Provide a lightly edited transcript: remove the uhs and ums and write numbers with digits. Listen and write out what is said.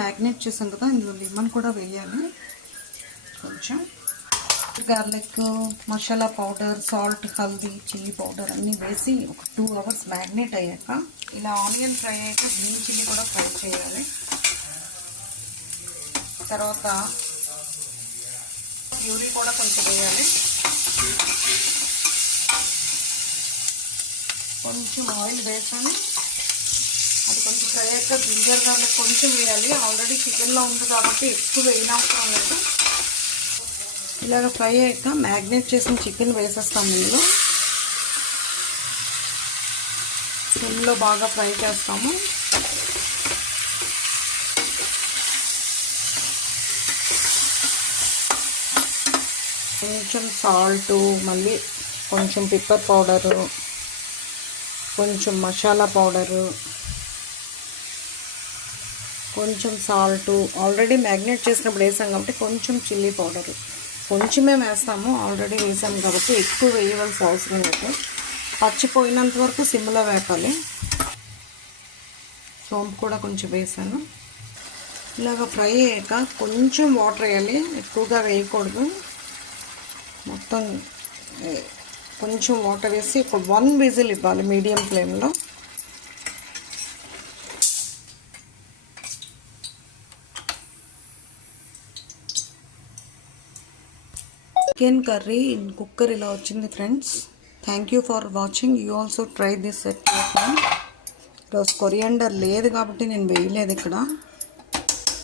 Magnet చేసాం కదా, ఇందులో లెమన్ కూడా వేయాలి. కొంచెం garlic, masala powder, salt, haldi, chilli powder అన్నీ వేసి ఒక 2 అవర్స్ మ్యాగ్నేట్ అయ్యాక ఇలా ఆనియన్ ఫ్రై అయ్యాక గ్రీన్ చిల్లీ కూడా ఫ్రై చేయాలి. తర్వాత ప్యూరీ కూడా కొంచెం వేయాలి. కొంచెం ఆయిల్ వేసాను, అది కొంచెం ఫ్రై అయ్యాక జింజర్ గార్లిక్ కొంచెం వేయాలి. ఆల్రెడీ చికెన్లో ఉంది కాబట్టి ఎక్కువ వేయనవసరం లేదు. ఇలాగ ఫ్రై అయ్యాక మ్యాగ్నేట్ చేసిన చికెన్ వేసేస్తాము. ఇందులో సిమ్లో బాగా ఫ్రై చేస్తాము. కొంచెం సాల్టు, మళ్ళీ కొంచెం పెప్పర్ పౌడరు, కొంచెం మసాలా పౌడరు, కొంచెం సాల్టు, ఆల్రెడీ మ్యాగ్నేట్ చేసినప్పుడు వేసాం కాబట్టి కొంచెం చిల్లీ పౌడరు కొంచెమే వేస్తాము. ఆల్రెడీ వేసాము కాబట్టి ఎక్కువ వేయవలసిన అవసరం లేదు. పచ్చిపోయినంత వరకు సిమ్లో వేపాలి. సోంపు కూడా కొంచెం వేసాను. ఇలాగ ఫ్రై అయ్యాక కొంచెం వాటర్ వేయాలి, ఎక్కువగా వేయకూడదు. మొత్తం కొంచెం వాటర్ వేసి ఒక 1 విజిల్ ఇవ్వాలి మీడియం ఫ్లేమ్లో. చికెన్ కర్రీ ఇన్ కుక్కర్ ఇలా వచ్చింది friends. Thank you for watching. You also try this at home. ఈరోజు కొరియాండర్ లేదు కాబట్టి నేను వేయలేదు ఇక్కడ.